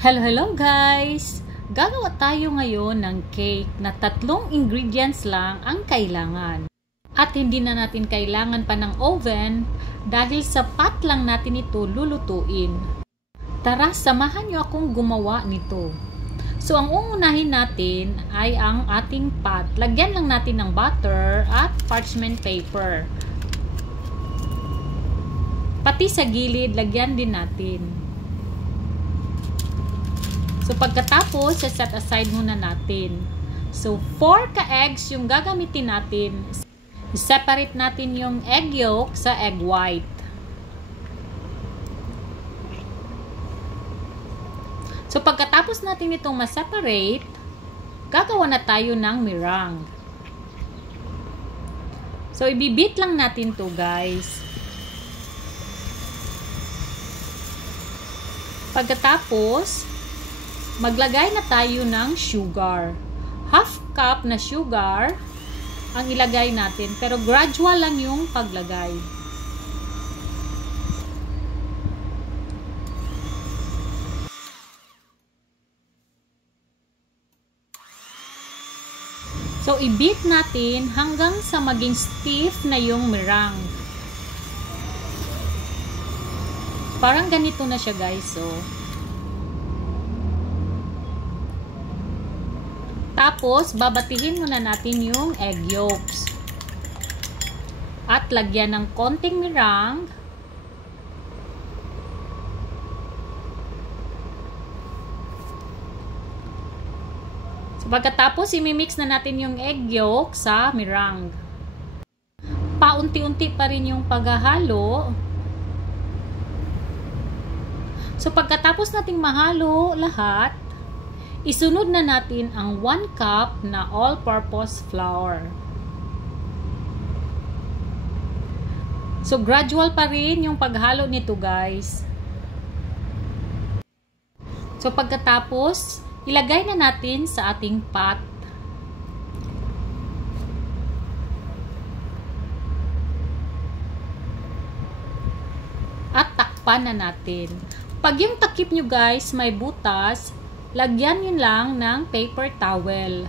Hello guys! Gagawa tayo ngayon ng cake na 3 ingredients lang ang kailangan. At hindi na natin kailangan pa ng oven dahil sapat lang natin ito lulutuin. Tara, samahan nyo akong gumawa nito. So ang uunahin natin ay ang ating pot. Lagyan lang natin ng butter at parchment paper. Pati sa gilid, lagyan din natin. So, pagkatapos, set aside muna natin. So, 4 ka-eggs yung gagamitin natin. I-separate natin yung egg yolk sa egg white. So, pagkatapos natin itong ma-separate, gagawa na tayo ng meringue. So, ibibit lang natin to guys. Pagkatapos, maglagay na tayo ng sugar. Half cup na sugar ang ilagay natin. Pero gradual lang yung paglagay. So, i-beat natin hanggang sa maging stiff na yung meringue. Parang ganito na siya guys. So, tapos, babatihin muna natin yung egg yolks. At lagyan ng konting meringue. So, pagkatapos, imimix na natin yung egg yolk sa meringue. Paunti-unti pa rin yung paghahalo. So, pagkatapos nating mahalo lahat, isunod na natin ang 1 cup na all-purpose flour. So, gradual pa rin yung paghalo nito, guys. So, pagkatapos, ilagay na natin sa ating pot. At takpan na natin. Pag yung takip nyo, guys, may butas, lagyan yun lang ng paper towel.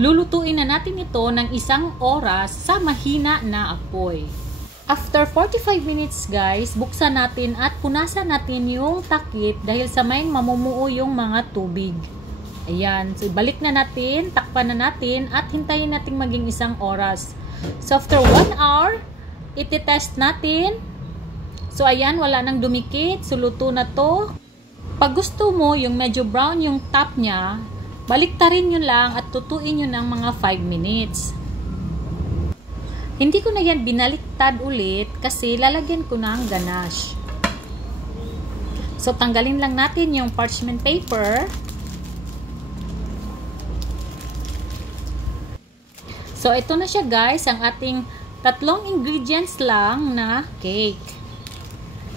Lulutuin na natin ito ng 1 oras sa mahina na apoy. After 45 minutes guys, buksan natin at punasan natin yung takip dahil sa may mamumuo yung mga tubig. Ayan. So, balik na natin, takpan na natin at hintayin natin maging 1 oras. So, after 1 hour, iti-test natin. So, ayan, wala nang dumikit. So, luto na to. Pag gusto mo, yung medyo brown yung top niya, baliktarin nyo lang at tutuin nyo ng mga 5 minutes. Hindi ko na yan binaliktad ulit kasi lalagyan ko ng ganache. So, tanggalin lang natin yung parchment paper. So, ito na siya guys, ang ating 3 ingredients lang na cake.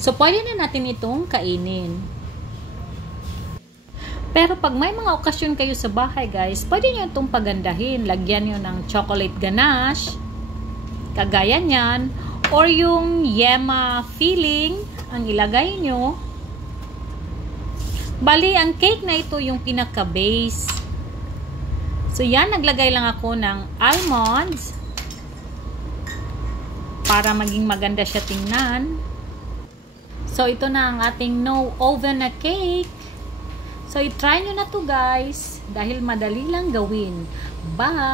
So, pwede na natin itong kainin. Pero pag may mga okasyon kayo sa bahay guys, pwede nyo itong pagandahin. Lagyan nyo ng chocolate ganache, kagaya nyan, or yung yema filling ang ilagay nyo. Bali, ang cake na ito yung pinaka-base. So yan, naglagay lang ako ng almonds para maging maganda siya tingnan. So ito na ang ating no oven na cake. So, i-try nyo na to guys dahil madali lang gawin. Bye!